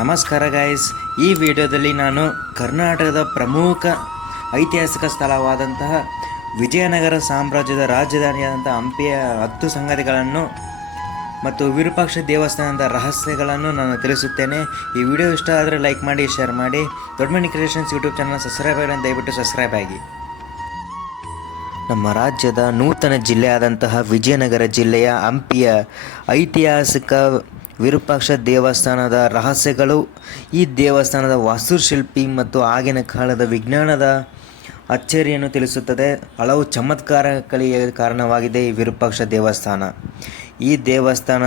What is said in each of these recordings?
ನಮಸ್ಕಾರ ಗಾಯ್ಸ್ ಈ ವಿಡಿಯೋದಲ್ಲಿ ನಾನು ಕರ್ನಾಟಕದ ಪ್ರಮುಖ ಐತಿಹಾಸಿಕ ಸ್ಥಳವಾದಂತಹ ವಿಜಯನಗರ ಸಾಮ್ರಾಜ್ಯದ ರಾಜಧಾನಿಯಾದಂಥ ಹಂಪಿಯ ಹತ್ತು ಸಂಗತಿಗಳನ್ನು ಮತ್ತು ವಿರೂಪಾಕ್ಷ ದೇವಸ್ಥಾನದ ರಹಸ್ಯಗಳನ್ನು ನಾನು ತಿಳಿಸುತ್ತೇನೆ. ಈ ವಿಡಿಯೋ ಇಷ್ಟ ಆದರೆ ಲೈಕ್ ಮಾಡಿ ಶೇರ್ ಮಾಡಿ. Doddamani creations YouTube channel subscribe ಆಗಿ ದಯವಿಟ್ಟು ಸಬ್ಸ್ಕ್ರೈಬ್ ಆಗಿ. ನಮ್ಮ ರಾಜ್ಯದ ನೂತನ ಜಿಲ್ಲೆಯಾದಂತಹ ವಿಜಯನಗರ ಜಿಲ್ಲೆಯ ಹಂಪಿಯ ಐತಿಹಾಸಿಕ ವಿರೂಪಾಕ್ಷ ದೇವಸ್ಥಾನದ ರಹಸ್ಯಗಳು, ಈ ದೇವಸ್ಥಾನದ ವಾಸ್ತುಶಿಲ್ಪಿ ಮತ್ತು ಆಗಿನ ಕಾಲದ ವಿಜ್ಞಾನದ ಅಚ್ಚರಿಯನ್ನು ತಿಳಿಸುತ್ತದೆ. ಹಲವು ಚಮತ್ಕಾರಗಳಿಗೆ ಕಾರಣವಾಗಿದೆ ಈ ವಿರೂಪಾಕ್ಷ ದೇವಸ್ಥಾನ. ಈ ದೇವಸ್ಥಾನ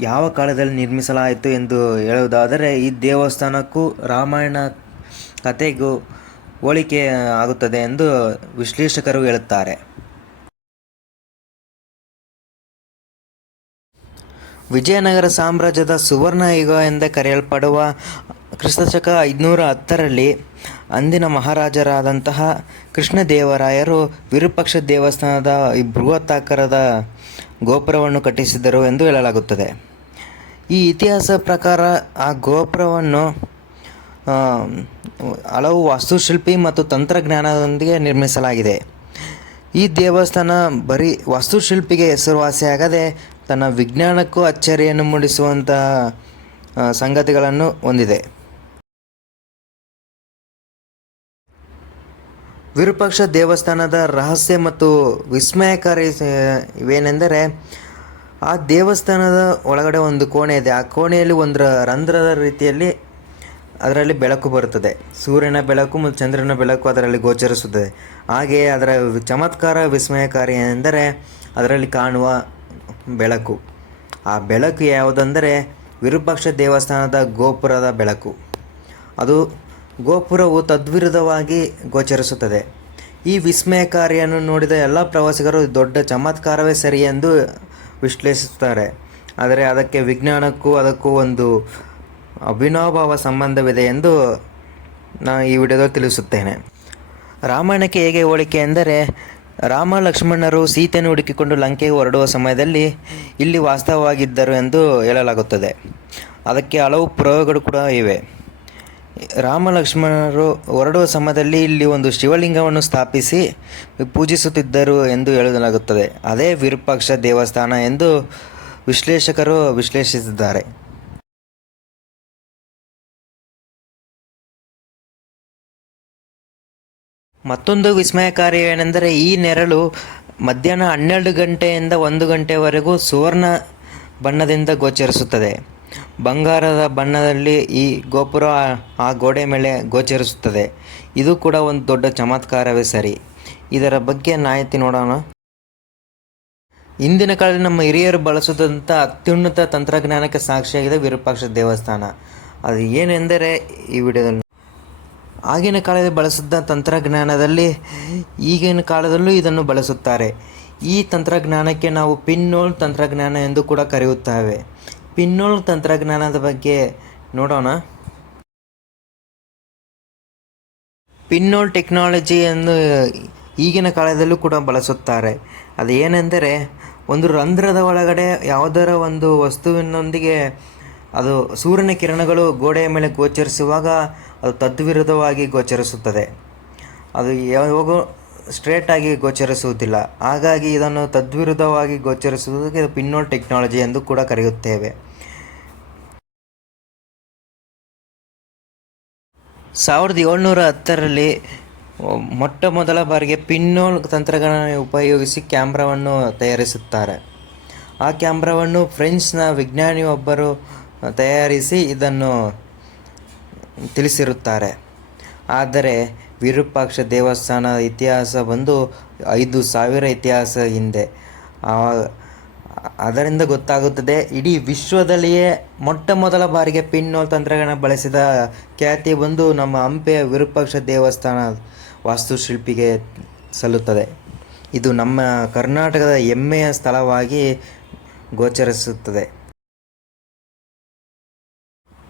ಯಾವ ಕಾಲದಲ್ಲಿ ನಿರ್ಮಿಸಲಾಯಿತು ಎಂದು ಹೇಳುವುದಾದರೆ, ಈ ದೇವಸ್ಥಾನಕ್ಕೂ ರಾಮಾಯಣ ಕಥೆಗೂ ಹೋಲಿಕೆ ಆಗುತ್ತದೆ ಎಂದು ವಿಶ್ಲೇಷಕರು ಹೇಳುತ್ತಾರೆ. ವಿಜಯನಗರ ಸಾಮ್ರಾಜ್ಯದ ಸುವರ್ಣ ಯುಗ ಎಂದೇ ಕರೆಯಲ್ಪಡುವ ಕ್ರಿಸ್ತಶಕ ಐದುನೂರ ಹತ್ತರಲ್ಲಿ ಅಂದಿನ ಮಹಾರಾಜರಾದಂತಹ ಕೃಷ್ಣದೇವರಾಯರು ವಿರೂಪಾಕ್ಷ ದೇವಸ್ಥಾನದ ಈ ಬೃಹತ್ತಾಕಾರದ ಗೋಪುರವನ್ನು ಕಟ್ಟಿಸಿದರು ಎಂದು ಹೇಳಲಾಗುತ್ತದೆ. ಈ ಇತಿಹಾಸ ಪ್ರಕಾರ ಆ ಗೋಪುರವನ್ನು ಹಲವು ವಾಸ್ತುಶಿಲ್ಪಿ ಮತ್ತು ತಂತ್ರಜ್ಞಾನದೊಂದಿಗೆ ನಿರ್ಮಿಸಲಾಗಿದೆ. ಈ ದೇವಸ್ಥಾನ ಬರೀ ವಾಸ್ತುಶಿಲ್ಪಿಗೆ ಹೆಸರುವಾಸಿಯಾಗದೆ ತನ್ನ ವಿಜ್ಞಾನಕ್ಕೂ ಅಚ್ಚರಿಯನ್ನು ಮೂಡಿಸುವಂತಹ ಸಂಗತಿಗಳನ್ನು ಹೊಂದಿದೆ. ವಿರೂಪಾಕ್ಷ ದೇವಸ್ಥಾನದ ರಹಸ್ಯ ಮತ್ತು ವಿಸ್ಮಯಕಾರಿ ಇವೇನೆಂದರೆ, ಆ ದೇವಸ್ಥಾನದ ಒಳಗಡೆ ಒಂದು ಕೋಣೆ ಇದೆ. ಆ ಕೋಣೆಯಲ್ಲಿ ಒಂದು ರಂಧ್ರದ ರೀತಿಯಲ್ಲಿ ಅದರಲ್ಲಿ ಬೆಳಕು ಬರುತ್ತದೆ. ಸೂರ್ಯನ ಬೆಳಕು ಮತ್ತು ಚಂದ್ರನ ಬೆಳಕು ಅದರಲ್ಲಿ ಗೋಚರಿಸುತ್ತದೆ. ಹಾಗೆಯೇ ಅದರ ಚಮತ್ಕಾರ ವಿಸ್ಮಯಕಾರಿ ಎಂದರೆ, ಅದರಲ್ಲಿ ಕಾಣುವ ಬೆಳಕು. ಆ ಬೆಳಕು ಯಾವುದಂದರೆ ವಿರೂಪಾಕ್ಷ ದೇವಸ್ಥಾನದ ಗೋಪುರದ ಬೆಳಕು. ಅದು ಗೋಪುರವು ತದ್ವಿರುದ್ಧವಾಗಿ ಗೋಚರಿಸುತ್ತದೆ. ಈ ವಿಸ್ಮಯಕಾರಿಯನ್ನು ನೋಡಿದ ಎಲ್ಲ ಪ್ರವಾಸಿಗರು ದೊಡ್ಡ ಚಮತ್ಕಾರವೇ ಸರಿ ಎಂದು ವಿಶ್ಲೇಷಿಸುತ್ತಾರೆ. ಆದರೆ ಅದಕ್ಕೆ ವಿಜ್ಞಾನಕ್ಕೂ ಅದಕ್ಕೂ ಒಂದು ಅಭಿನವಭಾವ ಸಂಬಂಧವಿದೆ ಎಂದು ನಾನು ಈ ವಿಡಿಯೋದಲ್ಲಿ ತಿಳಿಸುತ್ತೇನೆ. ರಾಮಾಯಣಕ್ಕೆ ಹೇಗೆ ಹೋಲಿಕೆ ಎಂದರೆ ರಾಮ ಲಕ್ಷ್ಮಣರು ಸೀತೆಯನ್ನು ಹುಡುಕಿಕೊಂಡು ಲಂಕೆಗೆ ಹೊರಡುವ ಸಮಯದಲ್ಲಿ ಇಲ್ಲಿ ವಾಸ್ತವವಾಗಿದ್ದರು ಎಂದು ಹೇಳಲಾಗುತ್ತದೆ. ಅದಕ್ಕೆ ಹಲವು ಪ್ರಯೋಗಗಳು ಕೂಡ ಇವೆ. ರಾಮ ಲಕ್ಷ್ಮಣರು ಹೊರಡುವ ಸಮಯದಲ್ಲಿ ಇಲ್ಲಿ ಒಂದು ಶಿವಲಿಂಗವನ್ನು ಸ್ಥಾಪಿಸಿ ಪೂಜಿಸುತ್ತಿದ್ದರು ಎಂದು ಹೇಳಲಾಗುತ್ತದೆ. ಅದೇ ವಿರೂಪಾಕ್ಷ ದೇವಸ್ಥಾನ ಎಂದು ವಿಶ್ಲೇಷಕರು ವಿಶ್ಲೇಷಿಸಿದ್ದಾರೆ. ಮತ್ತೊಂದು ವಿಸ್ಮಯಕಾರಿ ಏನೆಂದರೆ ಈ ನೆರಳು ಮಧ್ಯಾಹ್ನ ಹನ್ನೆರಡು ಗಂಟೆಯಿಂದ ಒಂದು ಗಂಟೆವರೆಗೂ ಸುವರ್ಣ ಬಣ್ಣದಿಂದ ಗೋಚರಿಸುತ್ತದೆ. ಬಂಗಾರದ ಬಣ್ಣದಲ್ಲಿ ಈ ಗೋಪುರ ಆ- ಗೋಡೆ ಮೇಲೆ ಗೋಚರಿಸುತ್ತದೆ. ಇದು ಕೂಡ ಒಂದು ದೊಡ್ಡ ಚಮತ್ಕಾರವೇ ಸರಿ. ಇದರ ಬಗ್ಗೆ ಮಾಹಿತಿ ನೋಡೋಣ. ಇಂದಿನ ಕಾಲದಲ್ಲಿ ನಮ್ಮ ಹಿರಿಯರು ಬಳಸುವಂಥ ಅತ್ಯುನ್ನತ ತಂತ್ರಜ್ಞಾನಕ್ಕೆ ಸಾಕ್ಷಿಯಾಗಿದೆ ವಿರೂಪಾಕ್ಷ ದೇವಸ್ಥಾನ. ಅದು ಏನೆಂದರೆ ಈ ವಿಡಿಯೋದಲ್ಲಿ ಆಗಿನ ಕಾಲದಲ್ಲಿ ಬಳಸಿದ್ದ ತಂತ್ರಜ್ಞಾನದಲ್ಲಿ ಈಗಿನ ಕಾಲದಲ್ಲೂ ಇದನ್ನು ಬಳಸುತ್ತಾರೆ. ಈ ತಂತ್ರಜ್ಞಾನಕ್ಕೆ ನಾವು ಪಿನ್ನೋಲ್ ತಂತ್ರಜ್ಞಾನ ಎಂದು ಕೂಡ ಕರೆಯುತ್ತೇವೆ. ಪಿನ್ನೋಲ್ ತಂತ್ರಜ್ಞಾನದ ಬಗ್ಗೆ ನೋಡೋಣ. ಪಿನ್ನೋಲ್ ಟೆಕ್ನಾಲಜಿಯನ್ನು ಈಗಿನ ಕಾಲದಲ್ಲೂ ಕೂಡ ಬಳಸುತ್ತಾರೆ. ಅದು ಏನೆಂದರೆ ಒಂದು ರಂಧ್ರದ ಒಳಗಡೆ ಯಾವುದರ ಒಂದು ವಸ್ತುವಿನೊಂದಿಗೆ ಅದು ಸೂರ್ಯನ ಕಿರಣಗಳು ಗೋಡೆಯ ಮೇಲೆ ಗೋಚರಿಸುವಾಗ ಅದು ತದ್ವಿರುದ್ಧವಾಗಿ ಗೋಚರಿಸುತ್ತದೆ. ಅದು ಯಾವಾಗೂ ಸ್ಟ್ರೇಟಾಗಿ ಗೋಚರಿಸುವುದಿಲ್ಲ. ಹಾಗಾಗಿ ಇದನ್ನು ತದ್ವಿರುದ್ಧವಾಗಿ ಗೋಚರಿಸುವುದಕ್ಕೆ ಪಿನ್ನೋಲ್ ಟೆಕ್ನಾಲಜಿ ಎಂದು ಕೂಡ ಕರೆಯುತ್ತೇವೆ. ಸಾವಿರದ ಏಳ್ನೂರ ಹತ್ತರಲ್ಲಿ ಮೊಟ್ಟ ಮೊದಲ ಬಾರಿಗೆ ಪಿನ್ನೋಲ್ ತಂತ್ರಜ್ಞಾನ ಉಪಯೋಗಿಸಿ ಕ್ಯಾಮ್ರಾವನ್ನು ತಯಾರಿಸುತ್ತಾರೆ. ಆ ಕ್ಯಾಮ್ರಾವನ್ನು ಫ್ರೆಂಚ್ನ ವಿಜ್ಞಾನಿಯೊಬ್ಬರು ತಯಾರಿಸಿ ಇದನ್ನು ತಿಳಿಸಿರುತ್ತಾರೆ. ಆದರೆ ವಿರೂಪಾಕ್ಷ ದೇವಸ್ಥಾನದ ಇತಿಹಾಸ ಬಂದು ಐದು ಸಾವಿರ ಇತಿಹಾಸ ಹಿಂದೆ. ಅದರಿಂದ ಗೊತ್ತಾಗುತ್ತದೆ, ಇಡೀ ವಿಶ್ವದಲ್ಲಿಯೇ ಮೊಟ್ಟ ಮೊದಲ ಬಾರಿಗೆ ಪಿನ್ನೋಲ್ ತಂತ್ರಜ್ಞಾನ ಬಳಸಿದ ಖ್ಯಾತಿ ಬಂದು ನಮ್ಮ ಹಂಪೆಯ ವಿರೂಪಾಕ್ಷ ದೇವಸ್ಥಾನ ವಾಸ್ತುಶಿಲ್ಪಿಗೆ ಸಲ್ಲುತ್ತದೆ. ಇದು ನಮ್ಮ ಕರ್ನಾಟಕದ ಹೆಮ್ಮೆಯ ಸ್ಥಳವಾಗಿ ಗೋಚರಿಸುತ್ತದೆ.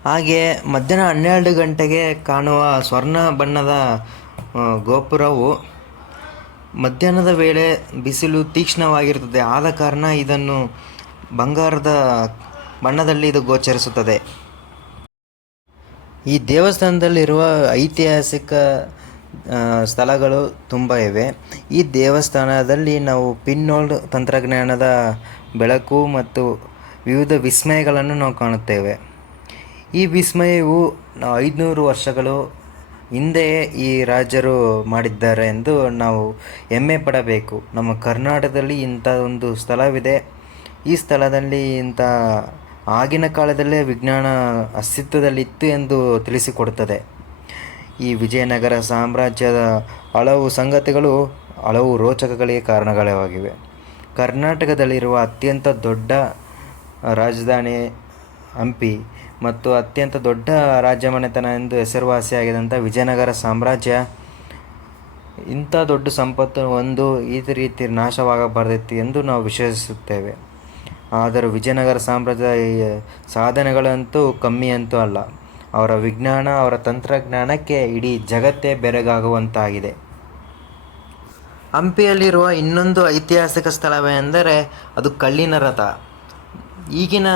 ಹಾಗೆ ಮಧ್ಯಾಹ್ನ ಹನ್ನೆರಡು ಗಂಟೆಗೆ ಕಾಣುವ ಸ್ವರ್ಣ ಬಣ್ಣದ ಗೋಪುರವು ಮಧ್ಯಾಹ್ನದ ವೇಳೆ ಬಿಸಿಲು ತೀಕ್ಷ್ಣವಾಗಿರುತ್ತದೆ. ಆದ ಕಾರಣ ಇದನ್ನು ಬಂಗಾರದ ಬಣ್ಣದಲ್ಲಿ ಇದು ಗೋಚರಿಸುತ್ತದೆ. ಈ ದೇವಸ್ಥಾನದಲ್ಲಿರುವ ಐತಿಹಾಸಿಕ ಸ್ಥಳಗಳು ತುಂಬ ಇವೆ. ಈ ದೇವಸ್ಥಾನದಲ್ಲಿ ನಾವು ಪಿನ್ನೋಲ್ಡ್ ತಂತ್ರಜ್ಞಾನದ ಬೆಳಕು ಮತ್ತು ವಿವಿಧ ವಿಸ್ಮಯಗಳನ್ನು ನಾವು ಕಾಣುತ್ತೇವೆ. ಈ ವಿಸ್ಮಯವು ಐದುನೂರು ವರ್ಷಗಳು ಹಿಂದೆಯೇ ಈ ರಾಜರು ಮಾಡಿದ್ದಾರೆ ಎಂದು ನಾವು ಹೆಮ್ಮೆ ಪಡಬೇಕು. ನಮ್ಮ ಕರ್ನಾಟಕದಲ್ಲಿ ಇಂಥ ಒಂದು ಸ್ಥಳವಿದೆ. ಈ ಸ್ಥಳದಲ್ಲಿ ಇಂಥ ಆಗಿನ ಕಾಲದಲ್ಲೇ ವಿಜ್ಞಾನ ಅಸ್ತಿತ್ವದಲ್ಲಿತ್ತು ಎಂದು ತಿಳಿಸಿಕೊಡುತ್ತದೆ. ಈ ವಿಜಯನಗರ ಸಾಮ್ರಾಜ್ಯದ ಹಲವು ಸಂಗತಿಗಳು ಹಲವು ರೋಚಕಗಳಿಗೆ ಕಾರಣಗಳಾಗಿವೆ. ಕರ್ನಾಟಕದಲ್ಲಿರುವ ಅತ್ಯಂತ ದೊಡ್ಡ ರಾಜಧಾನಿ ಹಂಪಿ ಮತ್ತು ಅತ್ಯಂತ ದೊಡ್ಡ ರಾಜ್ಯಮನೆತನ ಎಂದು ಹೆಸರುವಾಸಿಯಾಗಿದ್ದಂಥ ವಿಜಯನಗರ ಸಾಮ್ರಾಜ್ಯ. ಇಂಥ ದೊಡ್ಡ ಸಂಪತ್ತು ಒಂದು ಈ ರೀತಿ ನಾಶವಾಗಬಾರ್ದಿತ್ತು ಎಂದು ನಾವು ವಿಶ್ವಸಿಸುತ್ತೇವೆ. ಆದರೂ ವಿಜಯನಗರ ಸಾಮ್ರಾಜ್ಯದ ಸಾಧನೆಗಳಂತೂ ಕಮ್ಮಿ ಅಂತೂ ಅಲ್ಲ. ಅವರ ವಿಜ್ಞಾನ, ಅವರ ತಂತ್ರಜ್ಞಾನಕ್ಕೆ ಇಡೀ ಜಗತ್ತೇ ಬೆರಗಾಗುವಂತಾಗಿದೆ. ಹಂಪಿಯಲ್ಲಿರುವ ಇನ್ನೊಂದು ಐತಿಹಾಸಿಕ ಸ್ಥಳವೆಂದರೆ ಅದು ಕಲ್ಲಿನ ರಥ. ಈಗಿನ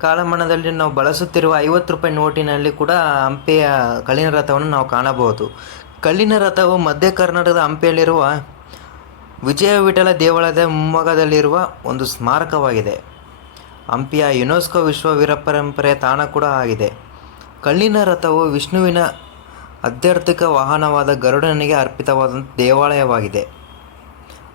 ಕಾಲಮಾನದಲ್ಲಿ ನಾವು ಬಳಸುತ್ತಿರುವ ಐವತ್ತು ರೂಪಾಯಿ ನೋಟಿನಲ್ಲಿ ಕೂಡ ಹಂಪೆಯ ಕಲ್ಲಿನ ರಥವನ್ನು ನಾವು ಕಾಣಬಹುದು. ಕಲ್ಲಿನ ರಥವು ಮಧ್ಯ ಕರ್ನಾಟಕದ ಹಂಪೆಯಲ್ಲಿರುವ ವಿಜಯ ವಿಠಲ ದೇವಾಲಯದ ಮುಂಭಾಗದಲ್ಲಿರುವ ಒಂದು ಸ್ಮಾರಕವಾಗಿದೆ. ಹಂಪಿಯ ಯುನೆಸ್ಕೋ ವಿಶ್ವ ವೀರಪರಂಪರೆಯ ತಾಣ ಕೂಡ ಆಗಿದೆ. ಕಲ್ಲಿನ ರಥವು ವಿಷ್ಣುವಿನ ಅತ್ಯರ್ಥಿಕ ವಾಹನವಾದ ಗರುಡನಿಗೆ ಅರ್ಪಿತವಾದಂಥ ದೇವಾಲಯವಾಗಿದೆ.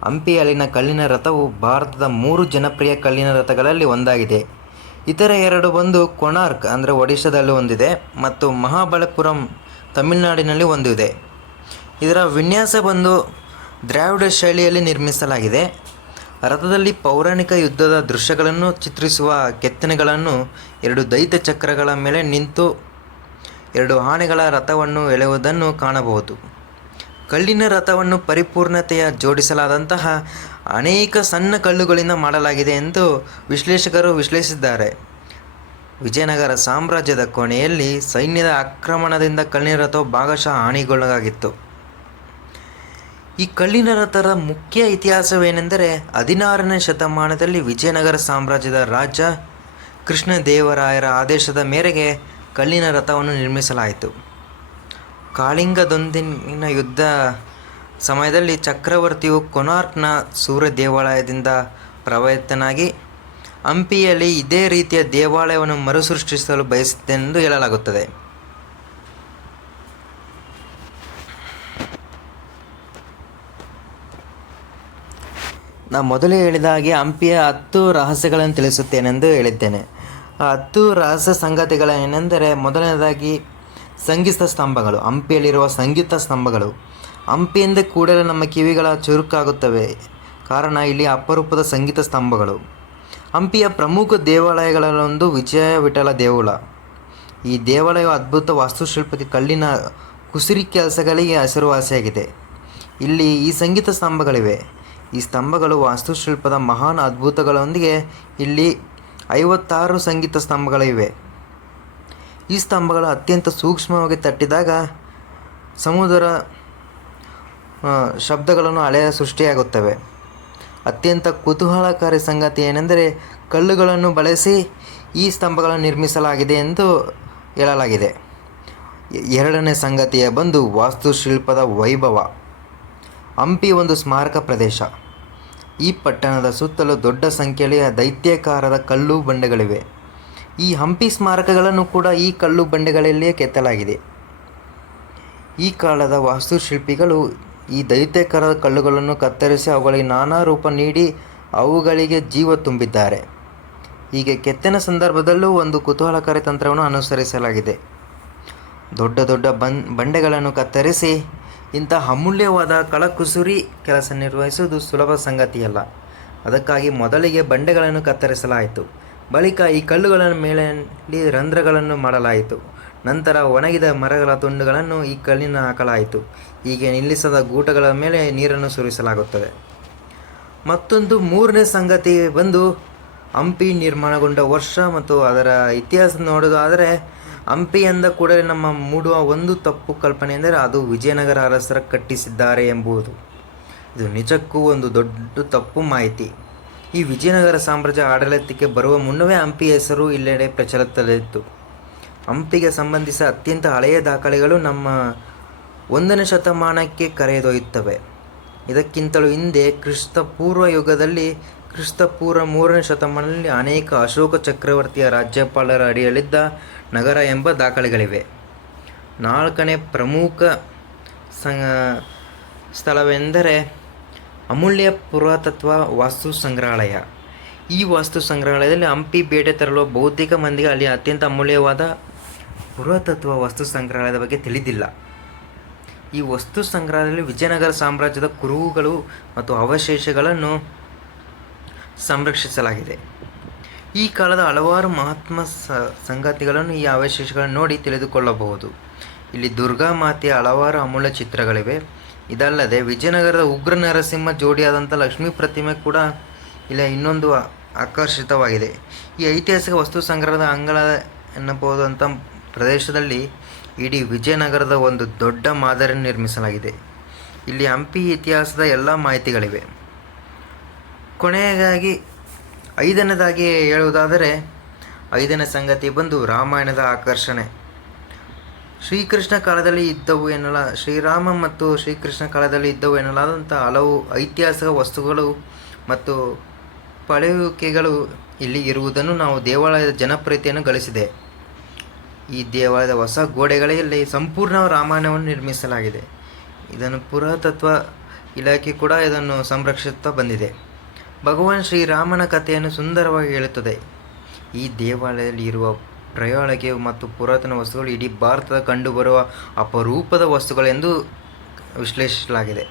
ಹಂಪಿಯಲ್ಲಿನ ಕಲ್ಲಿನ ರಥವು ಭಾರತದ ಮೂರು ಜನಪ್ರಿಯ ಕಲ್ಲಿನ ರಥಗಳಲ್ಲಿ ಒಂದಾಗಿದೆ. ಇತರ ಎರಡು ಬಂದು ಕೊಣಾರ್ಕ್ ಅಂದರೆ ಒಡಿಶಾದಲ್ಲಿ ಒಂದಿದೆ ಮತ್ತು ಮಹಾಬಲಪುರಂ ತಮಿಳುನಾಡಿನಲ್ಲಿ ಒಂದು ಇದೆ. ಇದರ ವಿನ್ಯಾಸ ಬಂದು ದ್ರಾವಿಡ ಶೈಲಿಯಲ್ಲಿ ನಿರ್ಮಿಸಲಾಗಿದೆ. ರಥದಲ್ಲಿ ಪೌರಾಣಿಕ ಯುದ್ಧದ ದೃಶ್ಯಗಳನ್ನು ಚಿತ್ರಿಸುವ ಕೆತ್ತನೆಗಳನ್ನು ಎರಡು ದೈತ್ಯ ಚಕ್ರಗಳ ಮೇಲೆ ನಿಂತು ಎರಡು ಆನೆಗಳ ರಥವನ್ನು ಎಳೆಯುವುದನ್ನು ಕಾಣಬಹುದು. ಕಲ್ಲಿನ ರಥವನ್ನು ಪರಿಪೂರ್ಣತೆಯ ಜೋಡಿಸಲಾದಂತಹ ಅನೇಕ ಸಣ್ಣ ಕಲ್ಲುಗಳಿಂದ ಮಾಡಲಾಗಿದೆ ಎಂದು ವಿಶ್ಲೇಷಕರು ವಿಶ್ಲೇಷಿಸಿದ್ದಾರೆ. ವಿಜಯನಗರ ಸಾಮ್ರಾಜ್ಯದ ಕೊನೆಯಲ್ಲಿ ಸೈನ್ಯದ ಆಕ್ರಮಣದಿಂದ ಕಲ್ಲಿನ ರಥವು ಭಾಗಶಃ ಹಾನಿಗೊಳಗಾಗಿತ್ತು. ಈ ಕಲ್ಲಿನ ರಥದ ಮುಖ್ಯ ಇತಿಹಾಸವೇನೆಂದರೆ ಹದಿನಾರನೇ ಶತಮಾನದಲ್ಲಿ ವಿಜಯನಗರ ಸಾಮ್ರಾಜ್ಯದ ರಾಜ ಕೃಷ್ಣದೇವರಾಯರ ಆದೇಶದ ಮೇರೆಗೆ ಕಲ್ಲಿನ ರಥವನ್ನು ನಿರ್ಮಿಸಲಾಯಿತು. ಕಾಳಿಂಗದೊಂದಿನ ಯುದ್ಧ ಸಮಯದಲ್ಲಿ ಚಕ್ರವರ್ತಿಯು ಕೊನಾರ್ಕ್ನ ಸೂರ್ಯ ದೇವಾಲಯದಿಂದ ಪ್ರಭಾವಿತನಾಗಿ ಹಂಪಿಯಲ್ಲಿ ಇದೇ ರೀತಿಯ ದೇವಾಲಯವನ್ನು ಮರುಸೃಷ್ಟಿಸಲು ಬಯಸಿದ್ದೆಂದು ಹೇಳಲಾಗುತ್ತದೆ. ನಾ ಮೊದಲೇ ಹೇಳಿದ ಹಾಗೆ ಹಂಪಿಯ ಹತ್ತು ರಹಸ್ಯಗಳನ್ನು ತಿಳಿಸುತ್ತೇನೆಂದು ಹೇಳಿದ್ದೇನೆ. ಆ ಹತ್ತು ರಹಸ್ಯ ಸಂಗತಿಗಳೇನೆಂದರೆ, ಮೊದಲನೇದಾಗಿ ಸಂಗೀತ ಸ್ತಂಭಗಳು, ಹಂಪಿಯಲ್ಲಿರುವ ಸಂಗೀತ ಸ್ತಂಭಗಳು. ಹಂಪಿಯಿಂದ ಕೂಡಲೇ ನಮ್ಮ ಕಿವಿಗಳ ಚುರುಕಾಗುತ್ತವೆ. ಕಾರಣ ಇಲ್ಲಿ ಅಪರೂಪದ ಸಂಗೀತ ಸ್ತಂಭಗಳು. ಹಂಪಿಯ ಪ್ರಮುಖ ದೇವಾಲಯಗಳಲ್ಲೊಂದು ವಿಜಯ ವಿಠಲ ದೇಗುಲ. ಈ ದೇವಾಲಯವು ಅದ್ಭುತ ವಾಸ್ತುಶಿಲ್ಪಕ್ಕೆ ಕಲ್ಲಿನ ಕುಸಿರಿ ಕೆಲಸಗಳಿಗೆ ಹೆಸರುವಾಸಿಯಾಗಿದೆ. ಇಲ್ಲಿ ಈ ಸಂಗೀತ ಸ್ತಂಭಗಳಿವೆ. ಈ ಸ್ತಂಭಗಳು ವಾಸ್ತುಶಿಲ್ಪದ ಮಹಾನ್ ಅದ್ಭುತಗಳೊಂದಿಗೆ ಇಲ್ಲಿ ಐವತ್ತಾರು ಸಂಗೀತ ಸ್ತಂಭಗಳಿವೆ. ಈ ಸ್ತಂಭಗಳು ಅತ್ಯಂತ ಸೂಕ್ಷ್ಮವಾಗಿ ತಟ್ಟಿದಾಗ ಸಮುದ್ರ ಶಬ್ದಗಳನ್ನು ಹಳೆಯ ಸೃಷ್ಟಿಯಾಗುತ್ತವೆ. ಅತ್ಯಂತ ಕುತೂಹಲಕಾರಿ ಸಂಗತಿ ಏನೆಂದರೆ ಕಲ್ಲುಗಳನ್ನು ಬಳಸಿ ಈ ಸ್ತಂಭಗಳನ್ನು ನಿರ್ಮಿಸಲಾಗಿದೆ ಎಂದು ಹೇಳಲಾಗಿದೆ. ಎರಡನೇ ಸಂಗತಿಯ ಬಂದು ವಾಸ್ತುಶಿಲ್ಪದ ವೈಭವ. ಹಂಪಿ ಒಂದು ಸ್ಮಾರಕ ಪ್ರದೇಶ. ಈ ಪಟ್ಟಣದ ಸುತ್ತಲೂ ದೊಡ್ಡ ಸಂಖ್ಯೆಯಲ್ಲಿ ದೈತ್ಯಾಕಾರದ ಕಲ್ಲು ಬಂಡೆಗಳಿವೆ. ಈ ಹಂಪಿ ಸ್ಮಾರಕಗಳನ್ನು ಕೂಡ ಈ ಕಲ್ಲು ಬಂಡೆಗಳಲ್ಲಿಯೇ ಕೆತ್ತಲಾಗಿದೆ. ಈ ಕಾಲದ ವಾಸ್ತುಶಿಲ್ಪಿಗಳು ಈ ದೈತ್ಯಕರ ಕಲ್ಲುಗಳನ್ನು ಕತ್ತರಿಸಿ ಅವುಗಳಿಗೆ ನಾನಾ ರೂಪ ನೀಡಿ ಅವುಗಳಿಗೆ ಜೀವ ತುಂಬಿದ್ದಾರೆ. ಹೀಗೆ ಕೆತ್ತನ ಸಂದರ್ಭದಲ್ಲೂ ಒಂದು ಕುತೂಹಲಕಾರಿ ತಂತ್ರವನ್ನು ಅನುಸರಿಸಲಾಗಿದೆ. ದೊಡ್ಡ ದೊಡ್ಡ ಬನ್, ಬಂಡೆಗಳನ್ನು ಕತ್ತರಿಸಿ ಇಂಥ ಅಮೂಲ್ಯವಾದ ಕಳಕುಸುರಿ ಕೆಲಸ ನಿರ್ವಹಿಸುವುದು ಸುಲಭ ಸಂಗತಿಯಲ್ಲ. ಅದಕ್ಕಾಗಿ ಮೊದಲಿಗೆ ಬಂಡೆಗಳನ್ನು ಕತ್ತರಿಸಲಾಯಿತು. ಬಳಿಕ ಈ ಕಲ್ಲುಗಳ ಮೇಲೆ ರಂಧ್ರಗಳನ್ನು ಮಾಡಲಾಯಿತು. ನಂತರ ಒಣಗಿದ ಮರಗಳ ತುಂಡುಗಳನ್ನು ಈ ಕಲ್ಲಿನ ಹಾಕಲಾಯಿತು. ಹೀಗೆ ನಿಲ್ಲಿಸದ ಗೂಟಗಳ ಮೇಲೆ ನೀರನ್ನು ಸುರಿಸಲಾಗುತ್ತದೆ. ಮತ್ತೊಂದು ಮೂರನೇ ಸಂಗತಿ ಬಂದು ಹಂಪಿ ನಿರ್ಮಾಣಗೊಂಡ ವರ್ಷ ಮತ್ತು ಅದರ ಇತಿಹಾಸ ನೋಡೋದಾದರೆ ಹಂಪಿ ಎಂದ ಕೂಡಲೇ ನಮ್ಮ ಮೂಡುವ ಒಂದು ತಪ್ಪು ಕಲ್ಪನೆ ಎಂದರೆ ಅದು ವಿಜಯನಗರ ಅರಸರ ಕಟ್ಟಿಸಿದ್ದಾರೆ ಎಂಬುದು ಇದು ನಿಜಕ್ಕೂ ಒಂದು ದೊಡ್ಡ ತಪ್ಪು ಮಾಹಿತಿ. ಈ ವಿಜಯನಗರ ಸಾಮ್ರಾಜ್ಯ ಆಡಳಿತಕ್ಕೆ ಬರುವ ಮುನ್ನವೇ ಹಂಪಿ ಹೆಸರು ಇಲ್ಲೆಡೆ ಪ್ರಚಲಿತದಲ್ಲಿತ್ತು. ಹಂಪಿಗೆ ಸಂಬಂಧಿಸಿದ ಅತ್ಯಂತ ಹಳೆಯ ದಾಖಲೆಗಳು ನಮ್ಮ ಒಂದನೇ ಶತಮಾನಕ್ಕೆ ಕರೆದೊಯ್ಯುತ್ತವೆ. ಇದಕ್ಕಿಂತಲೂ ಹಿಂದೆ ಕ್ರಿಸ್ತ ಪೂರ್ವ ಯುಗದಲ್ಲಿ ಕ್ರಿಸ್ತ ಪೂರ್ವ ಮೂರನೇ ಶತಮಾನದಲ್ಲಿ ಅನೇಕ ಅಶೋಕ ಚಕ್ರವರ್ತಿಯ ರಾಜ್ಯಪಾಲರ ಅಡಿಯಲ್ಲಿದ್ದ ನಗರ ಎಂಬ ದಾಖಲೆಗಳಿವೆ. ನಾಲ್ಕನೇ ಪ್ರಮುಖ ಸ ಸ್ಥಳವೆಂದರೆ ಅಮೂಲ್ಯ ಪುರಾತತ್ವ ವಾಸ್ತು ಸಂಗ್ರಹಾಲಯ. ಈ ವಾಸ್ತು ಸಂಗ್ರಹಾಲಯದಲ್ಲಿ ಹಂಪಿ ಬೇಟೆ ತರಲು ಬೌದ್ಧಿಕ ಮಂದಿಗೆ ಅಲ್ಲಿ ಅತ್ಯಂತ ಅಮೂಲ್ಯವಾದ ಪುರಾತತ್ವ ವಸ್ತು ಸಂಗ್ರಹಾಲಯದ ಬಗ್ಗೆ ತಿಳಿದಿಲ್ಲ. ಈ ವಸ್ತು ಸಂಗ್ರಹಾಲಯದಲ್ಲಿ ವಿಜಯನಗರ ಸಾಮ್ರಾಜ್ಯದ ಕುರುಹುಗಳು ಮತ್ತು ಅವಶೇಷಗಳನ್ನು ಸಂರಕ್ಷಿಸಲಾಗಿದೆ. ಈ ಕಾಲದ ಹಲವಾರು ಮಹಾತ್ಮ ಸಂಗತಿಗಳನ್ನು ಈ ಅವಶೇಷಗಳನ್ನು ನೋಡಿ ತಿಳಿದುಕೊಳ್ಳಬಹುದು. ಇಲ್ಲಿ ದುರ್ಗಾ ಮಾತೆಯ ಹಲವಾರು ಅಮೂಲ್ಯ ಚಿತ್ರಗಳಿವೆ. ಇದಲ್ಲದೆ ವಿಜಯನಗರದ ಉಗ್ರ ನರಸಿಂಹ ಜೋಡಿಯಾದಂಥ ಲಕ್ಷ್ಮೀ ಪ್ರತಿಮೆ ಕೂಡ ಇಲ್ಲಿ ಇನ್ನೊಂದು ಆಕರ್ಷಿತವಾಗಿದೆ. ಈ ಐತಿಹಾಸಿಕ ವಸ್ತು ಸಂಗ್ರಹದ ಅಂಗಳ ಎನ್ನಬಹುದಂಥ ಪ್ರದೇಶದಲ್ಲಿ ಇಡೀ ವಿಜಯನಗರದ ಒಂದು ದೊಡ್ಡ ಮಾದರಿ ನಿರ್ಮಿಸಲಾಗಿದೆ. ಇಲ್ಲಿ ಹಂಪಿ ಇತಿಹಾಸದ ಎಲ್ಲ ಮಾಹಿತಿಗಳಿವೆ. ಕೊನೆಯದಾಗಿ ಐದನೇದಾಗಿ ಹೇಳುವುದಾದರೆ, ಐದನೇ ಸಂಗತಿ ಬಂದು ರಾಮಾಯಣದ ಆಕರ್ಷಣೆ. ಶ್ರೀಕೃಷ್ಣ ಕಾಲದಲ್ಲಿ ಇದ್ದವು ಎನ್ನಲ, ಶ್ರೀರಾಮ ಮತ್ತು ಶ್ರೀಕೃಷ್ಣ ಕಾಲದಲ್ಲಿ ಇದ್ದವು ಎನ್ನಲಾದಂಥ ಹಲವು ಐತಿಹಾಸಿಕ ವಸ್ತುಗಳು ಮತ್ತು ಪಳೆಯುವಿಕೆಗಳು ಇಲ್ಲಿ ಇರುವುದನ್ನು ನಾವು ದೇವಾಲಯದ ಜನಪ್ರಿಯತೆಯನ್ನು ಗಳಿಸಿದೆ. ಈ ದೇವಾಲಯದ ಹೊಸ ಗೋಡೆಗಳಲ್ಲಿ ಸಂಪೂರ್ಣ ರಾಮಾಯಣವನ್ನು ನಿರ್ಮಿಸಲಾಗಿದೆ. ಇದನ್ನು ಪುರಾತತ್ವ ಇಲಾಖೆ ಕೂಡ ಇದನ್ನು ಸಂರಕ್ಷಿಸುತ್ತಾ ಬಂದಿದೆ. ಭಗವಾನ್ ಶ್ರೀರಾಮನ ಕಥೆಯನ್ನು ಸುಂದರವಾಗಿ ಹೇಳುತ್ತದೆ. ಈ ದೇವಾಲಯದಲ್ಲಿ ಇರುವ ಪ್ರಯಾಣಿಕೆ ಮತ್ತು ಪುರಾತನ ವಸ್ತುಗಳು ಇಡೀ ಭಾರತದ ಕಂಡುಬರುವ ಅಪರೂಪದ ವಸ್ತುಗಳೆಂದು ವಿಶ್ಲೇಷಿಸಲಾಗಿದೆ.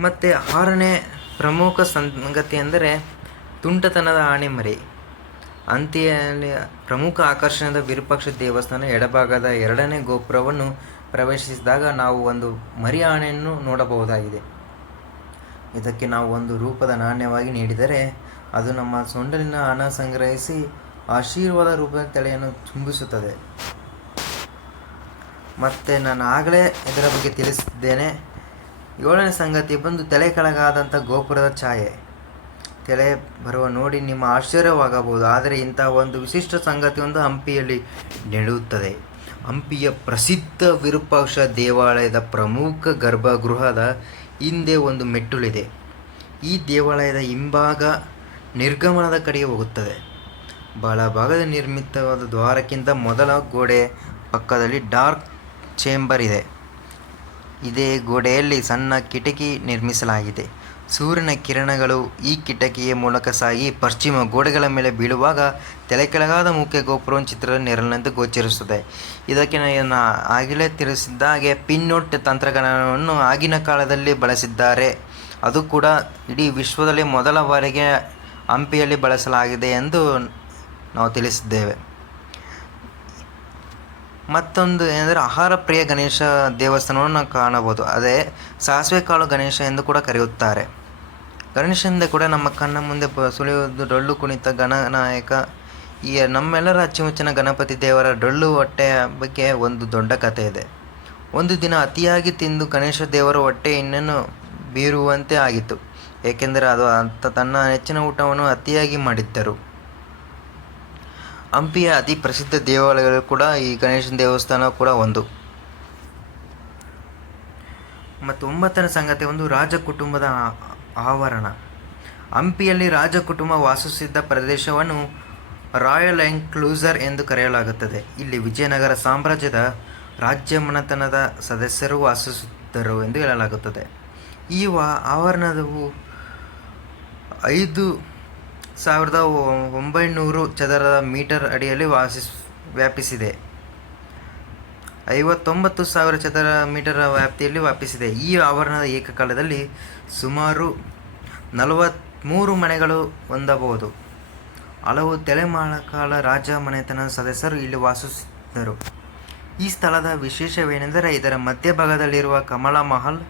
ಮತ್ತು ಆರನೇ ಪ್ರಮುಖ ಸಂಗತಿ ಅಂದರೆ ತುಂಟತನದ ಆಣೆಮರಿ ಅಂತ್ಯಲ್ಲಿ ಪ್ರಮುಖ ಆಕರ್ಷಣದ ವಿರೂಪಾಕ್ಷ ದೇವಸ್ಥಾನ ಎಡಭಾಗದ ಎರಡನೇ ಗೋಪುರವನ್ನು ಪ್ರವೇಶಿಸಿದಾಗ ನಾವು ಒಂದು ಮರಿ ಆಣೆಯನ್ನು ನೋಡಬಹುದಾಗಿದೆ. ಇದಕ್ಕೆ ನಾವು ಒಂದು ರೂಪದ ನಾಣ್ಯವಾಗಿ ನೀಡಿದರೆ ಅದು ನಮ್ಮ ಸೊಂಡಲಿನ ಹಣ ಸಂಗ್ರಹಿಸಿ ಆಶೀರ್ವಾದ ರೂಪದ ತಲೆಯನ್ನು ತುಂಬಿಸುತ್ತದೆ. ಮತ್ತು ನಾನು ಆಗಲೇ ಇದರ ಬಗ್ಗೆ ತಿಳಿಸಿದ್ದೇನೆ. ಏಳನೇ ಸಂಗತಿ, ಬಂದು ತಲೆ ಕೆಳಗಾದಂಥ ಗೋಪುರದ ಛಾಯೆ. ತಲೆ ಬರುವ ನೋಡಿ ನಿಮ್ಮ ಆಶ್ಚರ್ಯವಾಗಬಹುದು, ಆದರೆ ಇಂಥ ಒಂದು ವಿಶಿಷ್ಟ ಸಂಗತಿಯೊಂದು ಹಂಪಿಯಲ್ಲಿ ನಡೆಯುತ್ತದೆ. ಹಂಪಿಯ ಪ್ರಸಿದ್ಧ ವಿರೂಪಾಕ್ಷ ದೇವಾಲಯದ ಪ್ರಮುಖ ಗರ್ಭಗೃಹದ ಹಿಂದೆ ಒಂದು ಮೆಟ್ಟುಳಿದೆ ಈ ದೇವಾಲಯದ ಹಿಂಭಾಗ ನಿರ್ಗಮನದ ಕಡೆಗೆ ಹೋಗುತ್ತದೆ. ಬಲಭಾಗದ ನಿರ್ಮಿತವಾದ ದ್ವಾರಕ್ಕಿಂತ ಮೊದಲ ಗೋಡೆ ಪಕ್ಕದಲ್ಲಿ ಡಾರ್ಕ್ ಚೇಂಬರ್ ಇದೆ. ಇದೇ ಗೋಡೆಯಲ್ಲಿ ಸಣ್ಣ ಕಿಟಕಿ ನಿರ್ಮಿಸಲಾಗಿದೆ. ಸೂರ್ಯನ ಕಿರಣಗಳು ಈ ಕಿಟಕಿಯ ಮೂಲಕ ಸಾಗಿ ಪಶ್ಚಿಮ ಗೋಡೆಗಳ ಮೇಲೆ ಬೀಳುವಾಗ ತಲೆಕೆಳಗಾದ ಮುಖ್ಯ ಗೋಪುರವನ್ನು ಚಿತ್ರದ ನೆರಳಿನಂತೆ ಗೋಚರಿಸುತ್ತದೆ. ಇದಕ್ಕೆ ನಾನು ಆಗಲೇ ತಿಳಿಸಿದ್ದ ಹಾಗೆ ಪಿನ್ನೋಟ್ ತಂತ್ರಜ್ಞಾನವನ್ನು ಆಗಿನ ಕಾಲದಲ್ಲಿ ಬಳಸಿದ್ದಾರೆ. ಅದು ಕೂಡ ಇಡೀ ವಿಶ್ವದಲ್ಲಿ ಮೊದಲ ಬಾರಿಗೆ ಹಂಪಿಯಲ್ಲಿ ಬಳಸಲಾಗಿದೆ ಎಂದು ನಾವು ತಿಳಿಸಿದ್ದೇವೆ. ಮತ್ತೊಂದು ಏನಂದರೆ ಆಹಾರ ಪ್ರಿಯ ಗಣೇಶ ದೇವಸ್ಥಾನವನ್ನು ನಾವು ಕಾಣಬಹುದು. ಅದೇ ಸಾಸಿವೆ ಕಾಳು ಗಣೇಶ ಎಂದು ಕೂಡ ಕರೆಯುತ್ತಾರೆ. ಗಣೇಶನಿಂದ ಕೂಡ ನಮ್ಮ ಕಣ್ಣ ಮುಂದೆ ಬ ಸುಳಿಯುವುದು ಡೊಳ್ಳು ಕುಣಿತ ಗಣನಾಯಕ ಈ ನಮ್ಮೆಲ್ಲರ ಅಚ್ಚುಮೆಚ್ಚಿನ ಗಣಪತಿ ದೇವರ ಡೊಳ್ಳು ಹೊಟ್ಟೆಯ ಬಗ್ಗೆ ಒಂದು ದೊಡ್ಡ ಕಥೆ ಇದೆ. ಒಂದು ದಿನ ಅತಿಯಾಗಿ ತಿಂದು ಗಣೇಶ ದೇವರ ಹೊಟ್ಟೆ ಇನ್ನೇನು ಬೀರುವಂತೆ ಆಗಿತ್ತು. ಏಕೆಂದರೆ ಅದು ತನ್ನ ನೆಚ್ಚಿನ ಊಟವನ್ನು ಅತಿಯಾಗಿ ಮಾಡಿದ್ದರು. ಹಂಪಿಯ ಅತಿ ಪ್ರಸಿದ್ಧ ದೇವಾಲಯಗಳು ಕೂಡ ಈ ಗಣೇಶನ ದೇವಸ್ಥಾನ ಕೂಡ ಒಂದು. ಮತ್ತು ಒಂಬತ್ತನೇ ಸಂಗತಿ, ಒಂದು ರಾಜ ಕುಟುಂಬದ ಆ- ಆವರಣ. ಹಂಪಿಯಲ್ಲಿ ರಾಜ ಕುಟುಂಬ ವಾಸಿಸುತ್ತಿದ್ದ ಪ್ರದೇಶವನ್ನು ರಾಯಲ್ ಎನ್ಕ್ಲೂಸರ್ ಎಂದು ಕರೆಯಲಾಗುತ್ತದೆ. ಇಲ್ಲಿ ವಿಜಯನಗರ ಸಾಮ್ರಾಜ್ಯದ ರಾಜ್ಯ ಮನೆತನದ ಸದಸ್ಯರು ವಾಸಿಸುತ್ತಿದ್ದರು ಎಂದು ಹೇಳಲಾಗುತ್ತದೆ. ಈ ವಾ ಆವರಣವು ಐದು ಸಾವಿರದ ಒಂಬೈನೂರು ಚದರ ಮೀಟರ್ ಅಡಿಯಲ್ಲಿ ವಾಸಿಸ್, ವ್ಯಾಪಿಸಿದೆ. ಐವತ್ತೊಂಬತ್ತು ಸಾವಿರ ಚದರ ಮೀಟರ್ ವ್ಯಾಪ್ತಿಯಲ್ಲಿ ವ್ಯಾಪಿಸಿದೆ. ಈ ಆವರಣದ ಏಕಕಾಲದಲ್ಲಿ ಸುಮಾರು ನಲವತ್ತ್ಮೂರು ಮನೆಗಳು ಹೊಂದಬಹುದು. ಹಲವು ತಲೆಮಾಕಾಲ ರಾಜ ಮನೆತನದ ಸದಸ್ಯರು ಇಲ್ಲಿ ವಾಸಿಸುತ್ತಿದ್ದರು ಈ ಸ್ಥಳದ ವಿಶೇಷವೇನೆಂದರೆ ಇದರ ಮಧ್ಯಭಾಗದಲ್ಲಿರುವ ಕಮಲಾ ಮಹಲ್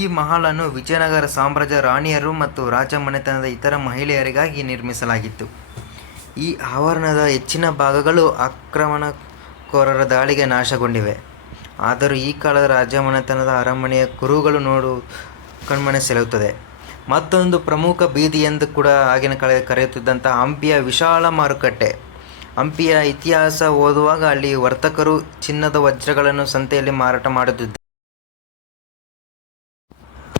ಈ ಮಹಲನ್ನು ವಿಜಯನಗರ ಸಾಮ್ರಾಜ್ಯ ರಾಣಿಯರು ಮತ್ತು ರಾಜ ಮನೆತನದ ಇತರ ಮಹಿಳೆಯರಿಗಾಗಿ ನಿರ್ಮಿಸಲಾಗಿತ್ತು. ಈ ಆವರಣದ ಹೆಚ್ಚಿನ ಭಾಗಗಳು ಆಕ್ರಮಣಕೋರರ ದಾಳಿಗೆ ನಾಶಗೊಂಡಿವೆ. ಆದರೂ ಈ ಕಾಲದ ರಾಜ ಮನೆತನದ ಅರಮನೆಯ ಕುರುಗಳು ನೋಡು, ಕಣ್ಮನೆ ಸೆಳೆಯುತ್ತದೆ. ಮತ್ತೊಂದು ಪ್ರಮುಖ ಬೀದಿ ಎಂದು ಕೂಡ ಆಗಿನ ಕಾಲ ಕರೆಯುತ್ತಿದ್ದಂಥ ಹಂಪಿಯ ವಿಶಾಲ ಮಾರುಕಟ್ಟೆ. ಹಂಪಿಯ ಇತಿಹಾಸ ಓದುವಾಗ ಅಲ್ಲಿ ವರ್ತಕರು ಚಿನ್ನದ ವಜ್ರಗಳನ್ನು ಸಂತೆಯಲ್ಲಿ ಮಾರಾಟ ಮಾಡುತ್ತಿದ್ದರು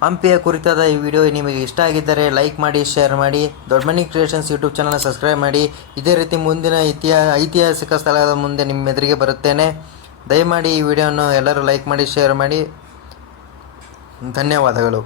ಹಂಪಿಯ ಕುರಿತಾದ ಈ ವಿಡಿಯೋ ನಿಮಗೆ ಇಷ್ಟ ಆಗಿದ್ದರೆ ಲೈಕ್ ಮಾಡಿ ಶೇರ್ ಮಾಡಿ, ದೊಡ್ಡಮನಿ ಕ್ರಿಯೇಷನ್ಸ್ ಯೂಟ್ಯೂಬ್ ಚಾನಲ್ನ ಸಬ್ಸ್ಕ್ರೈಬ್ ಮಾಡಿ. ಇದೇ ರೀತಿ ಮುಂದಿನ ಇತಿಹಾ, ಐತಿಹಾಸಿಕ ಸ್ಥಳದ ಮುಂದೆ ನಿಮ್ಮ ಎದುರಿಗೆ ಬರುತ್ತೇನೆ. ದಯಮಾಡಿ ಈ ವಿಡಿಯೋವನ್ನು ಎಲ್ಲರೂ ಲೈಕ್ ಮಾಡಿ ಶೇರ್ ಮಾಡಿ. ಧನ್ಯವಾದಗಳು.